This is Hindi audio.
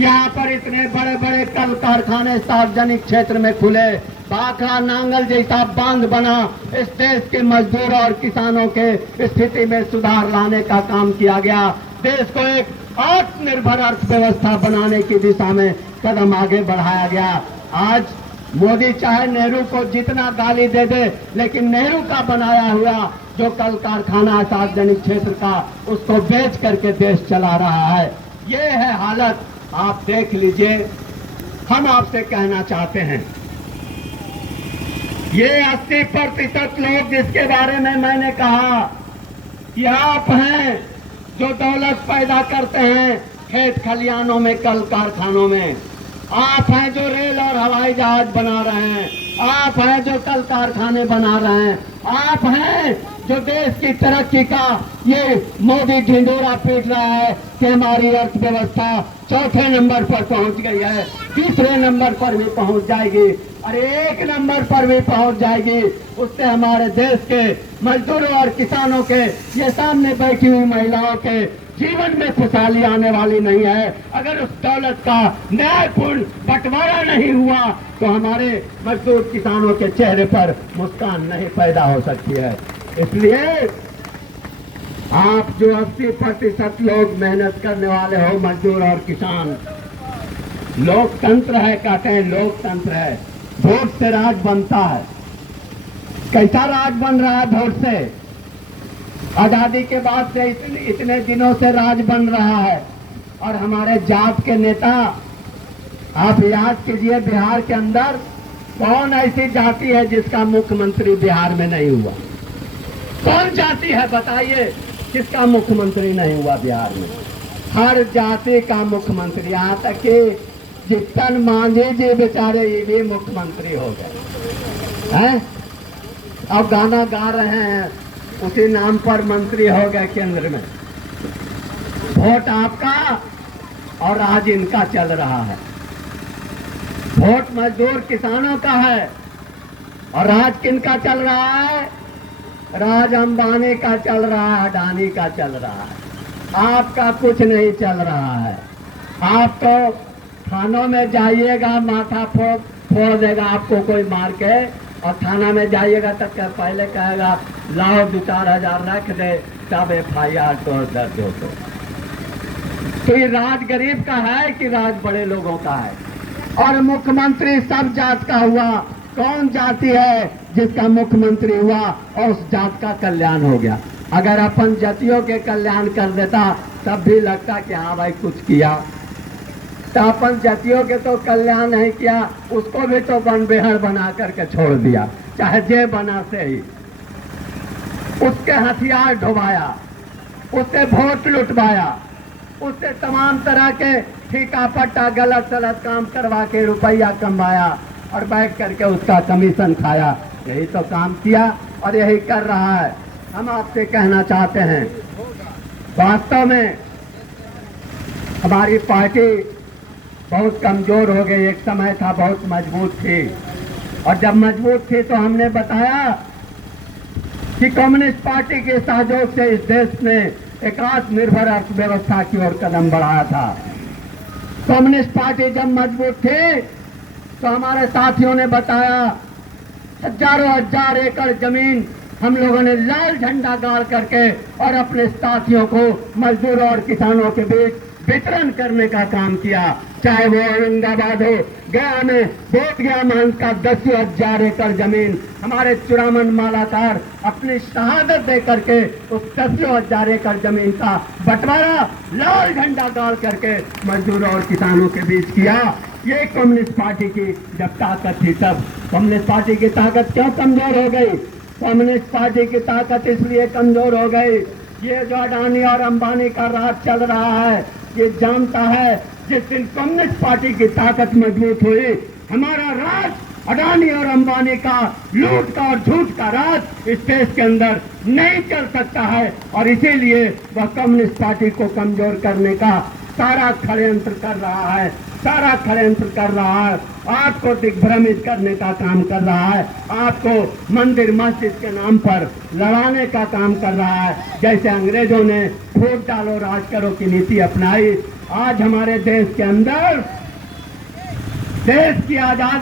यहाँ पर इतने बड़े बड़े कल कारखाने सार्वजनिक क्षेत्र में खुले, भाखड़ा नांगल जैसा बांध बना, इस देश के मजदूर और किसानों के स्थिति में सुधार लाने का काम किया गया। देश को एक आत्मनिर्भर अर्थव्यवस्था बनाने की दिशा में कदम आगे बढ़ाया गया। आज मोदी चाहे नेहरू को जितना गाली दे दे, लेकिन नेहरू का बनाया हुआ जो कल कारखाना सार्वजनिक क्षेत्र का, उसको बेच करके देश चला रहा है। ये है हालत, आप देख लीजिए। हम आपसे कहना चाहते हैं, ये 80% लोग जिसके बारे में मैंने कहा कि आप हैं जो दौलत पैदा करते हैं खेत खलियानों में, कल कारखानों में, आप हैं जो रेल और हवाई जहाज बना रहे हैं, आप हैं जो कल कारखाने बना रहे हैं, आप हैं जो देश की तरक्की का ये मोदी ढिंढोरा पीट रहा है कि हमारी अर्थव्यवस्था चौथे नंबर पर पहुंच गई है, तीसरे नंबर पर भी पहुंच जाएगी, अरे 1 नंबर पर भी पहुंच जाएगी। उससे हमारे देश के मजदूरों और किसानों के, ये सामने बैठी हुई महिलाओं के जीवन में खुशहाली आने वाली नहीं है। अगर उस दौलत का न्यायपूर्ण बंटवारा नहीं हुआ तो हमारे मजदूर किसानों के चेहरे पर मुस्कान नहीं पैदा हो सकती है। इसलिए आप जो 80% लोग मेहनत करने वाले हो, मजदूर और किसान, लोकतंत्र है, कहते हैं लोकतंत्र है, वोट से राज बनता है। कैसा राज बन रहा है? वोट से। आजादी के बाद से इतने दिनों से राज बन रहा है। और हमारे जात के नेता, आप याद कीजिए, बिहार के अंदर कौन ऐसी जाति है जिसका मुख्यमंत्री बिहार में नहीं हुआ? कौन जाति है बताइए जिसका मुख्यमंत्री नहीं हुआ बिहार में? हर जाति का मुख्यमंत्री, यहाँ तक कि जितन मांझी जी बेचारे ये भी मुख्यमंत्री हो गए हैं। अब गाना गा रहे हैं, उसी नाम पर मंत्री हो गए केंद्र में। वोट आपका और राज इनका चल रहा है। वोट मजदूर किसानों का है और राज किनका चल रहा है? राज अंबानी का चल रहा है, अडानी का चल रहा है। आपका कुछ नहीं चल रहा है। आप तो थानों में जाइएगा, माथा फोड़ देगा आपको कोई मार के, और थाना में जाइएगा तब क्या पहले कहेगा लाओ 2-4 हजार रख दे, तब FIR तो दर्ज हो। तो ये राज गरीब का है कि राज बड़े लोगों का है? और मुख्यमंत्री सब जात का हुआ, कौन जाति है जिसका मुख्यमंत्री हुआ और उस जात का कल्याण हो गया? अगर अपन जातियों के कल्याण कर देता तब भी लगता कि हाँ भाई कुछ किया। तो अपन जातियों के तो कल्याण नहीं किया, उसको भी तो बन बेहड़ बना करके छोड़ दिया, चाहे जे बना से ही। उसके हथियार ढुवाया, उससे वोट लुटवाया, उससे तमाम तरह के ठीका पट्टा गलत सलत काम करवा के रुपया कमाया और बैठ करके उसका कमीशन खाया। यही तो काम किया और यही कर रहा है। हम आपसे कहना चाहते हैं, वास्तव में हमारी पार्टी बहुत कमजोर हो गई। एक समय था बहुत मजबूत थी, और जब मजबूत थी तो हमने बताया कि कम्युनिस्ट पार्टी के सहयोग से इस देश ने एक आत्मनिर्भर अर्थव्यवस्था की ओर कदम बढ़ाया था। कम्युनिस्ट पार्टी जब मजबूत थी तो हमारे साथियों ने बताया, हजारों हजार एकड़ जमीन हम लोगों ने लाल झंडा गाड़ करके और अपने साथियों को मजदूरों और किसानों के बीच वितरण करने का काम किया। चाहे वो औरंगाबाद हो, गया में बोधगया मांस का 10,000 एकड़ जमीन हमारे चुरामन मालाकार अपनी शहादत दे करके उस 10,000 एकड़ जमीन का बंटवारा लाल झंडा गाड़ करके मजदूरों और किसानों के बीच किया। ये कम्युनिस्ट पार्टी की जब ताकत थी, तब कम्युनिस्ट पार्टी की ताकत क्यों कमजोर हो गई? कम्युनिस्ट पार्टी की ताकत इसलिए कमजोर हो गई, ये जो अडानी और अंबानी का राज चल रहा है, ये जानता है जिस दिन कम्युनिस्ट पार्टी की ताकत मजबूत हुई, हमारा राज अडानी और अंबानी का लूट का और झूठ का राज इस देश के अंदर नहीं चल सकता है। और इसीलिए वह कम्युनिस्ट पार्टी को कमजोर करने का सारा षड्यंत्र कर रहा है, सारा षड्यंत्र कर रहा है, आपको दिग्भ्रमित करने का काम कर रहा है, आपको मंदिर मस्जिद के नाम पर लड़ाने का काम कर रहा है। जैसे अंग्रेजों ने वोट डालो राज करो की नीति अपनाई, आज हमारे देश के अंदर देश की आजादी